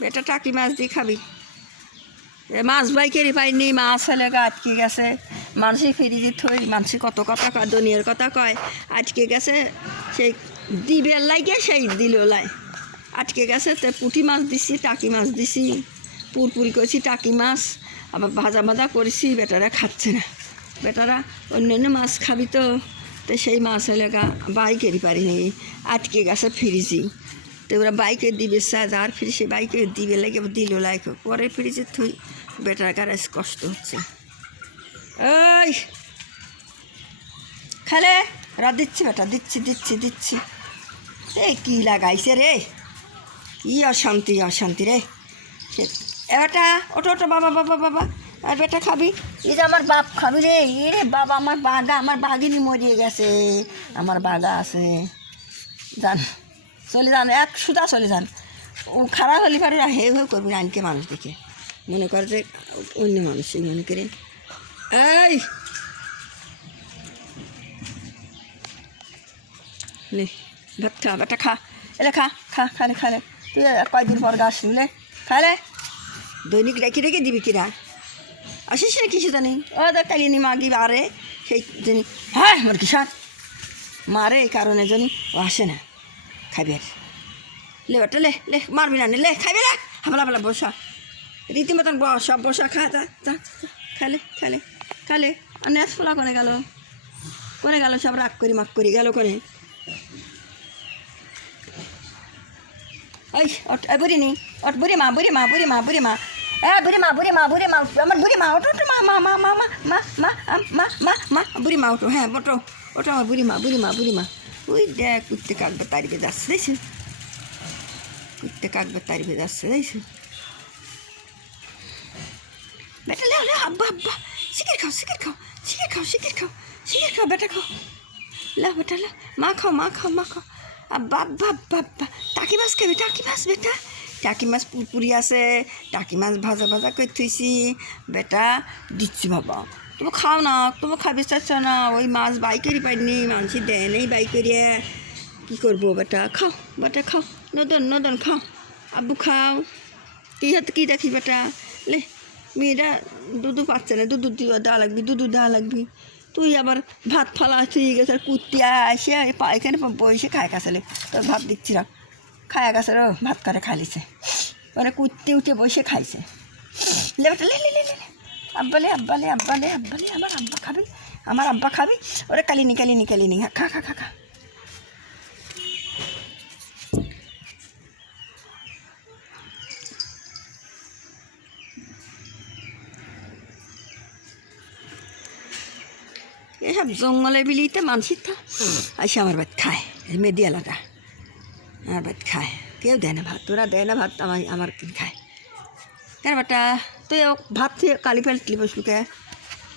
বেটা টাকি মাছ দিয়ে খাবি। মাছ বাইকেরই পাইনি, মাছ হলে আটকে গেছে। মানুষই ফিরিয়ে থই, মানুষই কত কথা কয়, দুনিয়ার কথা কয়। আটকে গেছে সেই দিবের লাগে, সেই দিল লাই আটকে গেছে। তো পুঁটি মাছ দিছি, টাকি মাছ দিছি, পুরপুরি করেছি টাকি মাছ, আবার ভাজা ভাজা করেছি। বেটারা খাচ্ছে না, বেটারা অন্যান্য মাছ খাবি তো। তো সেই মাছ হলে বাইকেরই পারিনি, আটকে গেছে ফ্রিজি। তো ওরা বাইকে দিবে আর ফ্রিজে বাইকে দিবে লাগে দিল লাইক পরে ফ্রিজে থুই। বেটার কার কষ্ট হচ্ছে। ওই খেলে রাত দিচ্ছি বেটা, দিচ্ছি দিচ্ছি দিচ্ছি। এই কী লাগাইছে রে, কী অশান্তি অশান্তি রে। এবারটা ওটো ওটো, বাবা বাবা বাবা, আর বেটা খাবি? এই যে আমার বাপ খাবি রে। এ রে বাবা, আমার বাঘা, আমার বাঘিনী মরিয়ে গেছে। আমার বাঘা আছে, যান চলে যান, এক সুদা চলে যান। ও খারাপ হলে পারে হে হে করবি না, আনকে মানুষ দেখে মনে করে যে অন্য মানুষই মনে করে। এই লে ভাত খা বেটা, খা এলে, খা খা খালে খালে। তুই কয়েকদিন পর গাছ শুনলে খালে দৈনিক রেখে রেখে দিবি কিরা? আসিস না কিছু জানি, ও দেখ কালিনি মাগি মারে সেই জানি। হ্যাঁ আমার কিসার মারে এই কারণে জানি ও আসে না খাইবে। লে বেটা লে লে, মারবি না লে, খাইবে না হামলা হামলা বসা, রীতিমতন বসা বসা, খা তা তা খালে খালে খালে। আর নেচ ফোলা করে গেল, করে গেল সব রাগ করি মাগ করি গেল করে। ওই বুড়ি নি, ওট বুড়ি মা বুড়ি মা বুড়ি মা বুড়ি মা, বুড়ি মা বুড়ি মা বুড়ি মা, আমার বুড়ি মা ওটো, মা মা মা মা মা মা মা মা মা মা বুড়ি মা ওটো, হ্যাঁ ওটো ওটো আমার বুড়ি মা বুড়ি মা বুড়ি মা। ওই দেখ কুত্তে কাকবে তারিবে যাচ্ছে দেখছি, কুত্তে কাকবে তারিবে যাচ্ছে দেখছি। বেটা লে লে, আব্বা আব্বা শিখের খাও শিখের খাও শিখের খাও শিখের খাও শিখের খাও বেটা খাও। লা বেটা লা, মা খাও মা খাও মা খাও। আব্বা আব্বা আব্বা আব্বা, টাকি মাছ খাবে, টাকি মাছ বেটা, টাকি মাছ পুরপুরি আছে, টাকি মাছ ভাজা ভাজা করে থুইছি বেটা, দিচ্ছি বাবা। তুমি খাও না, তুমি খাবে চাচ্ছ না, ওই মাছ বাইকেরই পাইনি, মানুষই দেয় নেই বাইকেরিয়ে, কী করবো বেটা? খাও বেটা খাও, নদন নদন খাও, আব্বু খাও। কী হাতে কী দেখি বেটা, লে মেয়েরা দুধু পাচ্ছে না, দুধ দেওয়া লাগবি, দুধ দেওয়া লাগবি। তুই আবার ভাত ফালা ঠিক গেছে, আর কুত্তিয়া এসে এখানে বসে খায় কাছালে, তোর ভাত দিচ্ছি রাখ, খায় গেছে র ভাত করে খাইছে, ওরা কুত্তি উঠে বসে খাইছে। লে বেটা লে লে লে লে, আব্বালে আব্বালে আব্বালে আব্বালে, আমার আব্বা খাবি, আমার আব্বা খাবি। ওরা কালিনি কালিনি কালিনি, খা খা খা খা। এসব জঙ্গলে বিলিতে মানুষের তো এসে আমার ভাত খায়, মেদিয়ালাটা আমার ভাত খায়, কেউ দেয় না ভাত, তোরা দেয় না ভাত, আমার খায় কেন বেটা? তুই ভাত থেকে কালি ফেলতলি বসলু কে?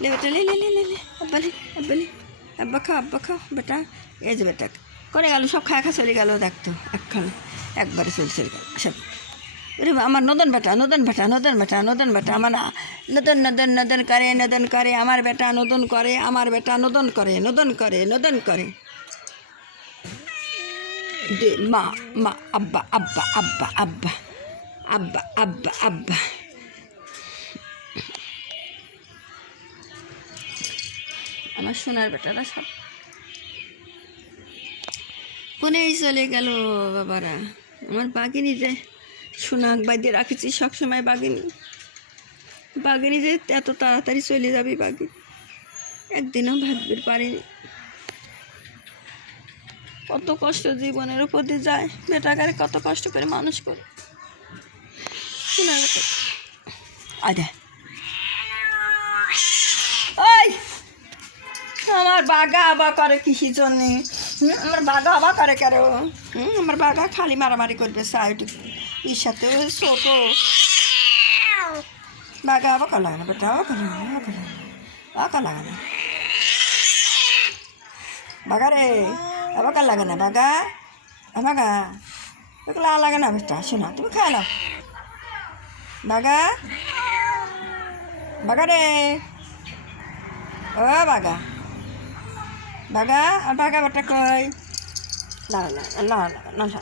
লে বেটা লে লে লে লে লে, আব্বালি আব্বালি, আব্বা খাও আব্বা খাও বেটা। এই যে বেটা করে গেল, সব খায় খা চলে গেল, দেখতো একবারে চলে গেল সব। ওরে আমার নদন বেটা নদন বেটা নদন বেটা নদন বেটা, আমার নদন নদন নদন করে নদন করে, আমার বেটা নদন করে, আমার বেটা নদন করে নদন করে নদন করে। মা মা আব্বা আব্বা আব্বা আব্বা আব্বা আব্বা আব্বা। আমার সোনার বেটারা সব কোনেই চলে গেল বাবারা। আমার বাঘিনী যে সোনাক বাইদে রাখেছি সবসময়, বাঘিনী যে এত তাড়াতাড়ি চলে যাবে, বাঘিনী একদিনও ভাবতে পারিনি। কত কষ্ট জীবনের উপর দিয়ে যায়, বেটাকারে কত কষ্ট করে মানুষ করে। আরে ওই আমার বাঘা আবা করে কিসির জন্যে? আমার বাঘা আবা করে কেন? আমার বাঘা খালি মারামারি করবে সাইড এর সাথে, ওই ছোটো বাঘা আবা কর লাগে না বেটা, আবা করে বাঘা লাগে না বাঘা রে, আবার কার লাগে না বাঘা, বাঘা ওগুলো লাগে না বেটা, শোনা তুমি খাই নাও বাঘা, বাঘা রে, ও বাঘা বাঘা, আর বাঘা বেটা কই, না না না না না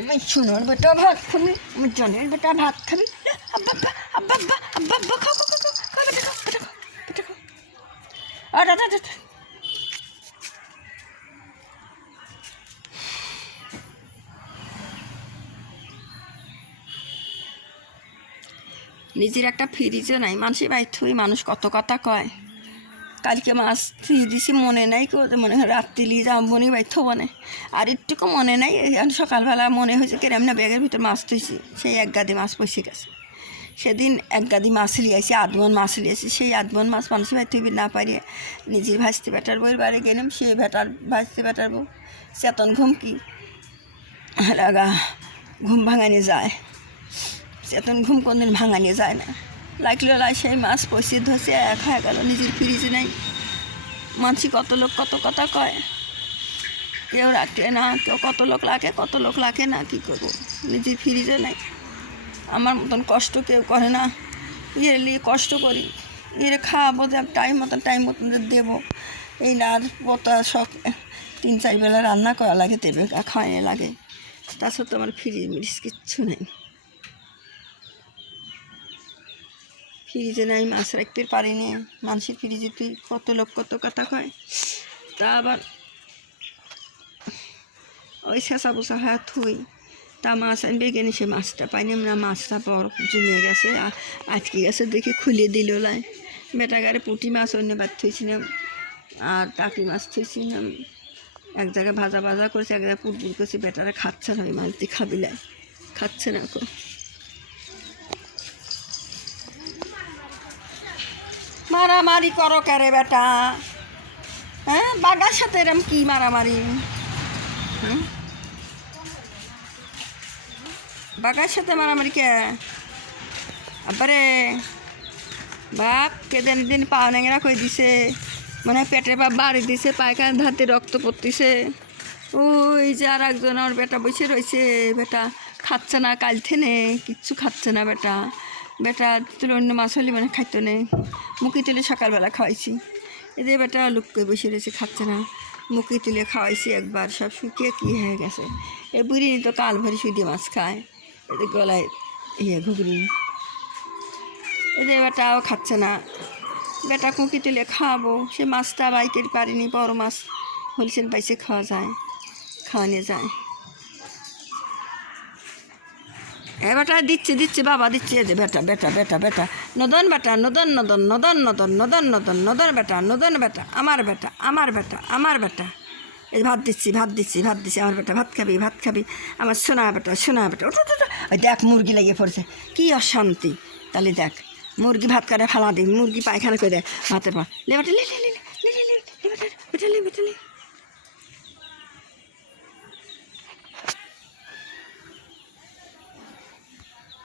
আমার সোনার বেটা ভাত খাবি, আমার জনের বেটা ভাত খাবি। আব্বা আব্বা আব্বা আব্বা আব্বা আব্বা খাও খাও খাও খাও, বেটা খাও বেটা খাও বেটা খাও। আর নিজের একটা ফ্রিজও নাই, মানুষের বাইর থুই মানুষ কত কথা কয়। কালকে মাছ থুই দিছি মনে নাই, কেউ মনে হয় রাত্রি লিয়ে যাবনি বাইর থবো না। আর একটুকু মনে নাই, সকালবেলা মনে হয়েছে কেরাম না ব্যাগের ভিতর মাছ থুইছি, সেই এক গাদি মাছ পয়সে গেছে। সেদিন এক গাদি মাছ লিয়েছি, আধমন মাছ লিয়েছি, সেই আধমন মাছ মানুষের বাইর থুইবি না পারিয়ে নিজের ভাজতে বেটার বইয়ের বাড়ি গেলাম, সেই বেটার ভাজতে বেটার বউ চেতন ঘুম কি লাগা ঘুম ভাঙানি যায়, চেতন ঘুম কোনদিন ভাঙানি যায় না। লাগলো লাই সেই মাছ পয়সে ধসে এক হয়ে গেল, নিজের ফ্রিজ নেই। মানসি কত লোক কত কথা কয়, কেউ রাখে না, কেউ কত লোক লাগে না, কী করবো, নিজের ফ্রিজও নেই। আমার মতন কষ্ট কেউ করে না, ইয়ে নিয়ে কষ্ট করি, ইয়ে খাওয়াবো, টাইম মতন দেবো, এই না আর পোতা শখ 3-4 বেলা রান্না করা লাগে, দেবে খাওয়ানো লাগে। তাছাড়া তো আমার ফ্রিজ মিরিজ কিচ্ছু নেই, ফ্রিজে নাই, মাছ রাখতে পারিনি। মানুষের ফ্রিজে তুই কত লোক কত কথা কয়, তা আবার ওই শেষা পোষা হ্যাঁ থুই, তা মাছ আনবে গেনি, সে মাছটা পাইনি না, মাছটা বরফ জমিয়ে গেছে, আটকে গেছে, দেখে খুলে দিল লাই। বেটা গাড়ি পুঁটি মাছ অন্য বাদ থুইছিলাম, আর টাকি মাছ থুইছিলাম, এক জায়গায় ভাজা করেছে, এক জায়গায় পুটপুট করেছে, বেটারা খাচ্ছে না, ওই মাছ দিয়ে খাবি লাই, খাচ্ছে না। মারামারি করো কারে বেটা, হ্যাঁ বাগার সাথে এরম কি মারামারি, বাগার সাথে মারামারি কে? আবারে বাপ কেদিন দিন পা নেংরা করে দিছে, মানে পেটের বাপ বাড়ি দিছে, পায়খানা ধাতে রক্ত পড়তিছে। ওই যে আর একজন আমার বেটা বসে রয়েছে, বেটা খাচ্ছে না, কাল থেনে কিচ্ছু খাচ্ছে না বেটা তুলে অন্য মাছ হলে মানে খাইতো নেই, মুখে তুলে সকালবেলা খাওয়াইছি, এদের বেটা লুক করে বসে রয়েছে, খাচ্ছে না, মুখে তুলে খাওয়াইছি একবার, সব শুকিয়ে কী হয়ে গেছে। এ বুড়ি তো কাল ভরি সুইটি মাছ খায়, এদের গলায় ঘুগনি, এদের বেটাও খাচ্ছে না, বেটা কুঁকি তুলে খাওয়াবো, সে মাছটা বাইকের পারিনি, বড় মাছ হোলসেল পাইছে, খাওয়ানো যায়। বেটা দিচ্ছে বাবা দিচ্ছে, যে বেটা নদন বেটা নদন বেটা আমার বেটা এই ভাত দিচ্ছি আমার বেটা ভাত খাবি আমার সোনা বেটা ওই দেখ মুরগি লাগিয়ে পড়ছে, কি অশান্তি। তাহলে দেখ মুরগি ভাত কাটে ফালা দিই, মুরগি পায়খানা করে দেয় ভাতের পর, লে বেটা লে